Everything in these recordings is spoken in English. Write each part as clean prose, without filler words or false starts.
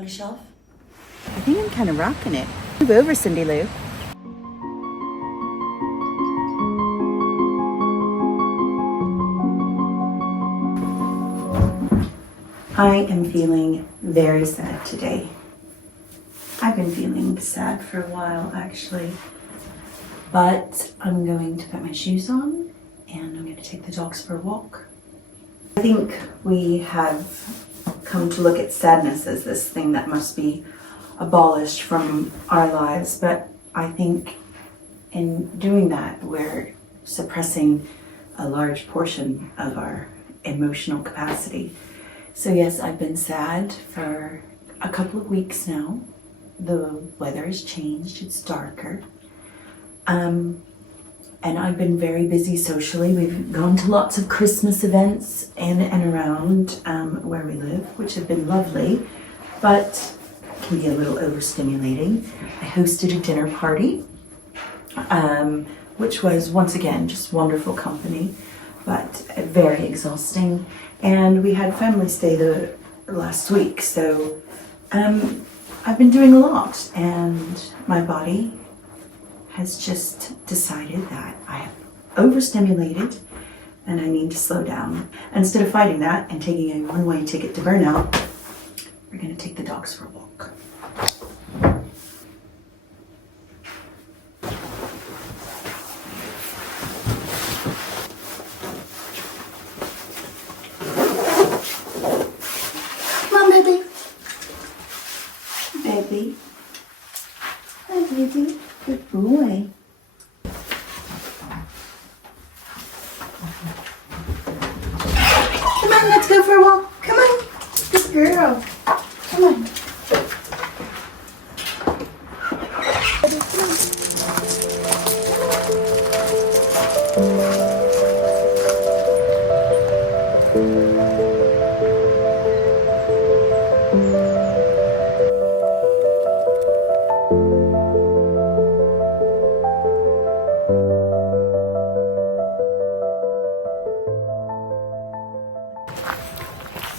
on a shelf. I think I'm kind of rocking it. Move over, Cindy Lou. I am feeling very sad today. I've been feeling sad for a while, actually. But I'm going to put my shoes on and I'm going to take the dogs for a walk. I think we have come to look at sadness as this thing that must be abolished from our lives, but I think in doing that we're suppressing a large portion of our emotional capacity. So yes, I've been sad for a couple of weeks now. The weather has changed, it's darker. And I've been very busy socially. We've gone to lots of Christmas events in and around where we live, which have been lovely, but can be a little overstimulating. I hosted a dinner party, which was once again just wonderful company, but very exhausting. And we had family stay the last week, so I've been doing a lot, and my body has just decided that I have overstimulated and I need to slow down. Instead of fighting that and taking a one-way ticket to burnout, we're going to take the dogs for a walk. Come on, baby. Baby. Hi, baby. Good boy. Come on, let's go for a walk. Come on. Good girl. Come on.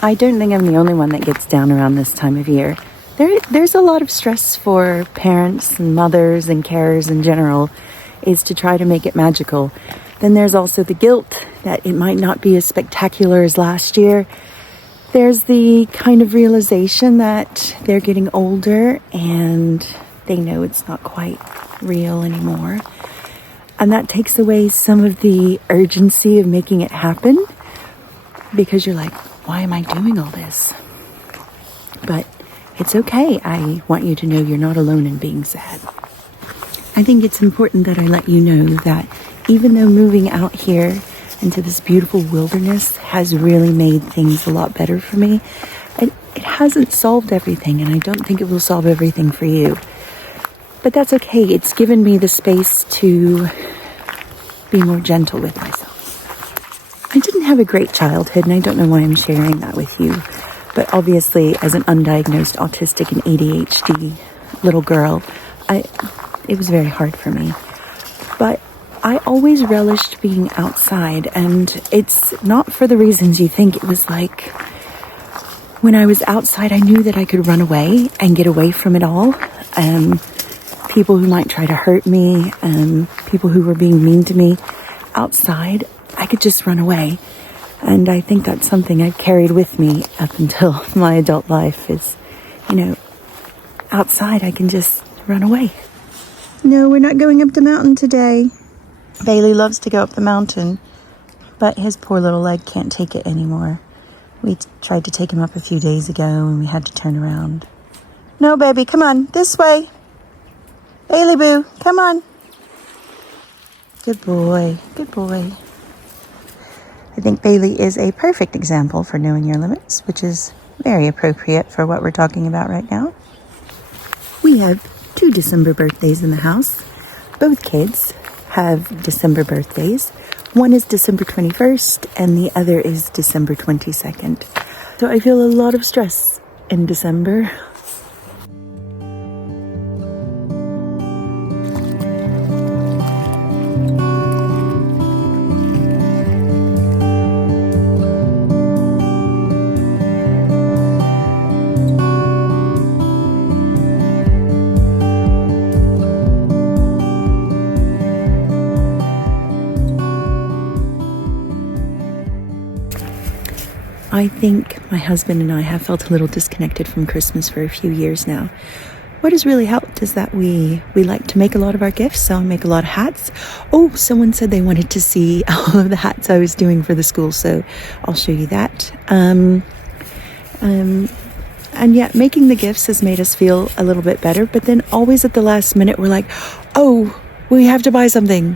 I don't think I'm the only one that gets down around this time of year. There's a lot of stress for parents and mothers and carers in general, is to try to make it magical. Then there's also the guilt that it might not be as spectacular as last year. There's the kind of realization that they're getting older and they know it's not quite real anymore. And that takes away some of the urgency of making it happen, because you're like, why am I doing all this? But it's okay. I want you to know you're not alone in being sad. I think it's important that I let you know that even though moving out here into this beautiful wilderness has really made things a lot better for me, it hasn't solved everything, and I don't think it will solve everything for you. But that's okay. It's given me the space to be more gentle with myself. I didn't have a great childhood, and I don't know why I'm sharing that with you. But obviously, as an undiagnosed autistic and ADHD little girl, it was very hard for me. But I always relished being outside, and it's not for the reasons you think. It was like, when I was outside, I knew that I could run away and get away from it all. People who might try to hurt me, people who were being mean to me. Outside, I could just run away. And I think that's something I've carried with me up until my adult life is, outside I can just run away. No, we're not going up the mountain today. Bailey loves to go up the mountain, but his poor little leg can't take it anymore. We tried to take him up a few days ago and we had to turn around. No, baby, come on, this way. Bailey boo, come on. Good boy, good boy. I think Bailey is a perfect example for knowing your limits, which is very appropriate for what we're talking about right now. We have 2 December birthdays in the house. Both kids have December birthdays. One is December 21st and the other is December 22nd. So I feel a lot of stress in December. I think my husband and I have felt a little disconnected from Christmas for a few years now. What has really helped is that we like to make a lot of our gifts, so I make a lot of hats. Oh, someone said they wanted to see all of the hats I was doing for the school, so I'll show you that. And yet making the gifts has made us feel a little bit better, but then always at the last minute we're like, oh, we have to buy something.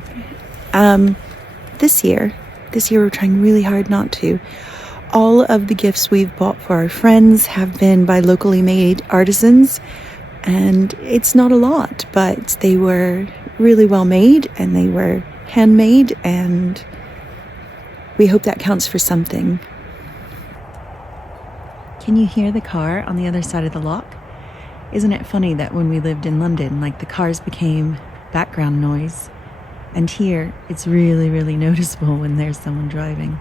This year we're trying really hard not to. All of the gifts we've bought for our friends have been by locally made artisans, and it's not a lot, but they were really well made and they were handmade, and we hope that counts for something. Can you hear the car on the other side of the lock? Isn't it funny that when we lived in London, like the cars became background noise, and here it's really, really noticeable when there's someone driving.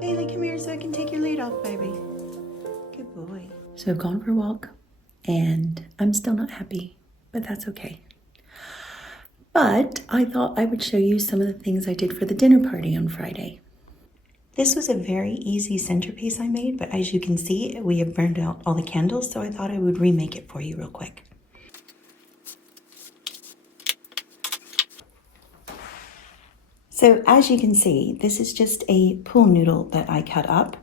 Bailey, come here so I can take your lead off, baby. Good boy. So I've gone for a walk and I'm still not happy, but that's okay. But I thought I would show you some of the things I did for the dinner party on Friday. This was a very easy centerpiece I made, but as you can see, we have burned out all the candles, so I thought I would remake it for you real quick. So as you can see, this is just a pool noodle that I cut up.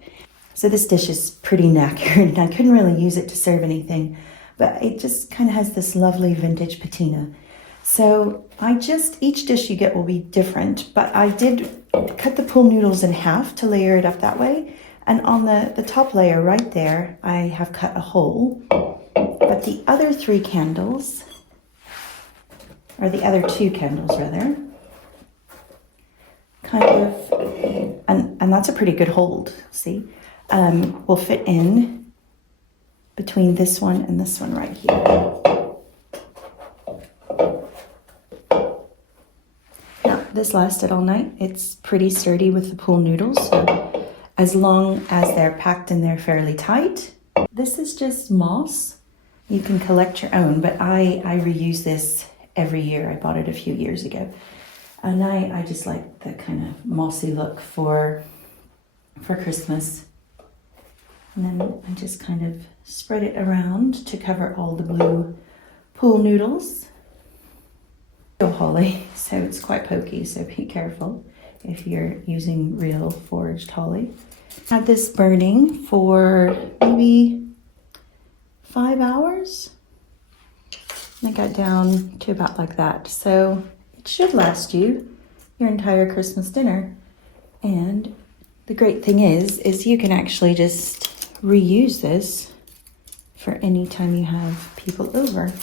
So this dish is pretty knackered and I couldn't really use it to serve anything, but it just kind of has this lovely vintage patina. So each dish you get will be different, but I did cut the pool noodles in half to layer it up that way. And on the top layer right there, I have cut a hole. But the other three candles, or the other two candles rather, kind of, and that's a pretty good hold, see, will fit in between this one and this one right here. Now, this lasted all night. It's pretty sturdy with the pool noodles, so as long as they're packed in there fairly tight. This is just moss. You can collect your own, but I reuse this every year. I bought it a few years ago. And I just like the kind of mossy look for Christmas. And then I just kind of spread it around to cover all the blue pool noodles. Holly, so it's quite pokey, so be careful if you're using real foraged holly. Had this burning for maybe 5 hours. I got down to about like that. So it should last you your entire Christmas dinner. And the great thing is you can actually just reuse this for any time you have people over.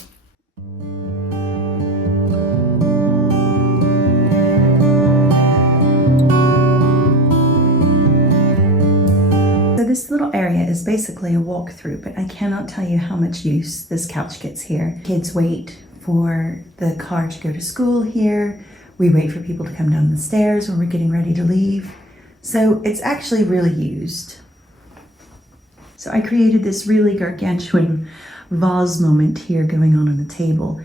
So this little area is basically a walkthrough, but I cannot tell you how much use this couch gets here. Kids wait for the car to go to school here. We wait for people to come down the stairs when we're getting ready to leave. So it's actually really used. So I created this really gargantuan vase moment here going on the table.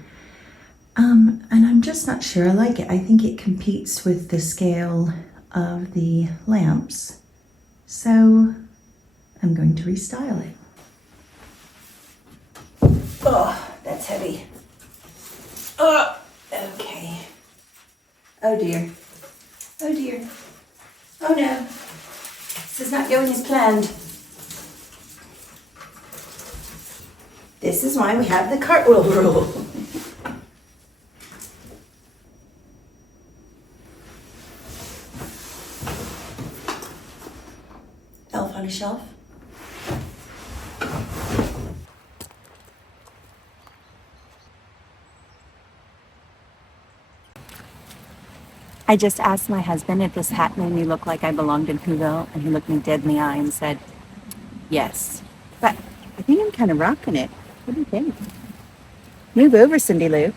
And I'm just not sure I like it. I think it competes with the scale of the lamps. So I'm going to restyle it. Oh, that's heavy. Oh, okay. Oh dear. Oh dear. Oh no. This is not going as planned. This is why we have the cartwheel rule. Elf on a shelf. I just asked my husband if this hat made me look like I belonged in Whoville, and he looked me dead in the eye and said, yes. But I think I'm kind of rocking it. What do you think? Move over, Cindy Lou.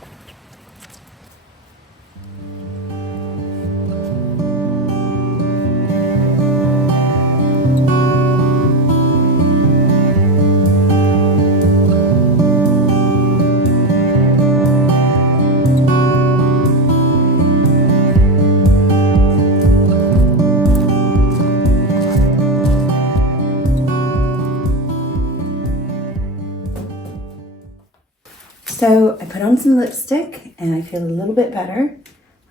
So I put on some lipstick and I feel a little bit better.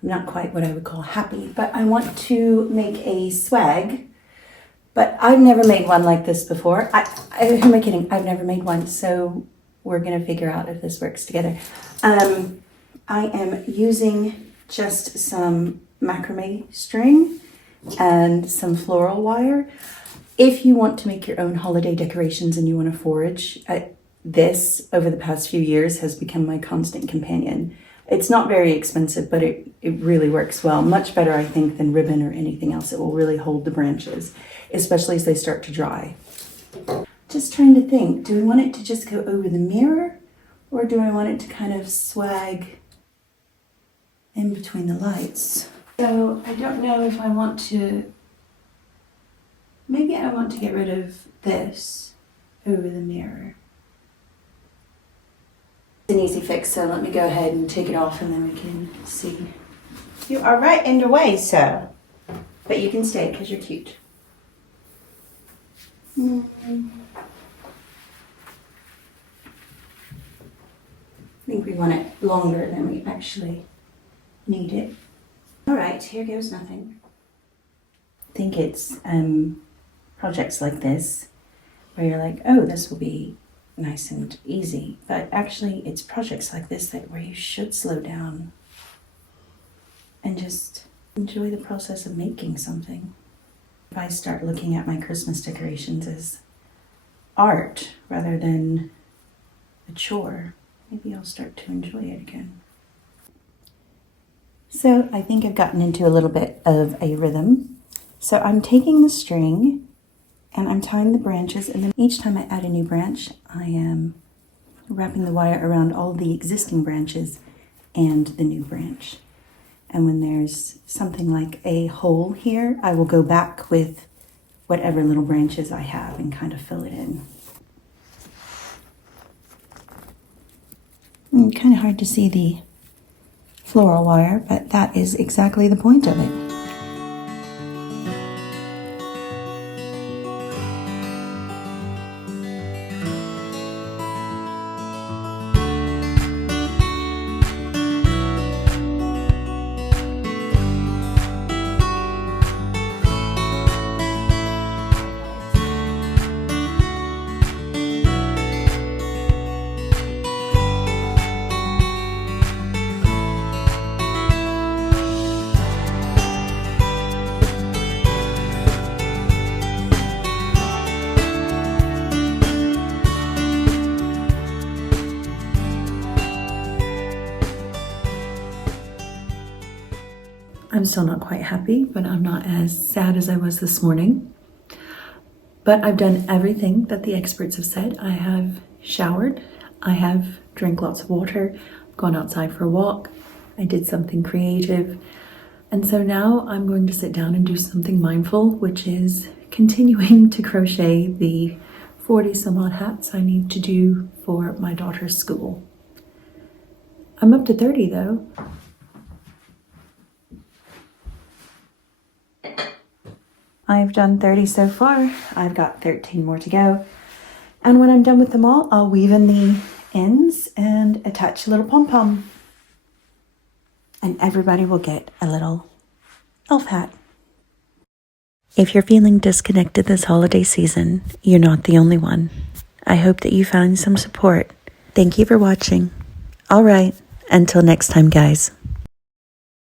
I'm not quite what I would call happy, but I want to make a swag. But I've never made one like this before. Who am I kidding? I've never made one, so we're gonna figure out if this works together. I am using just some macrame string and some floral wire. If you want to make your own holiday decorations and you want to forage, this over the past few years has become my constant companion. It's not very expensive, but it really works well. Much better, I think, than ribbon or anything else. It will really hold the branches, especially as they start to dry. Just trying to think, do we want it to just go over the mirror, or do I want it to kind of swag in between the lights? So I don't know if I want to, maybe I want to get rid of this over the mirror. It's an easy fix, so let me go ahead and take it off and then we can see. You are right in your way, sir. But you can stay because you're cute. I think we want it longer than we actually need it. All right, here goes nothing. I think it's projects like this where you're like, oh, this will be nice and easy, but actually it's projects like this where you should slow down and just enjoy the process of making something. If I start looking at my Christmas decorations as art rather than a chore, maybe I'll start to enjoy it again. So I think I've gotten into a little bit of a rhythm. So I'm taking the string and I'm tying the branches, and then each time I add a new branch, I am wrapping the wire around all the existing branches and the new branch. And when there's something like a hole here, I will go back with whatever little branches I have and kind of fill it in. Kind of hard to see the floral wire, but that is exactly the point of it. I'm still not quite happy, but I'm not as sad as I was this morning. But I've done everything that the experts have said. I have showered, I have drank lots of water, gone outside for a walk, I did something creative. And so now I'm going to sit down and do something mindful, which is continuing to crochet the 40 some odd hats I need to do for my daughter's school. I'm up to 30 though. I've done 30 so far. I've got 13 more to go. And when I'm done with them all, I'll weave in the ends and attach a little pom-pom. And everybody will get a little elf hat. If you're feeling disconnected this holiday season, you're not the only one. I hope that you found some support. Thank you for watching. All right, until next time, guys.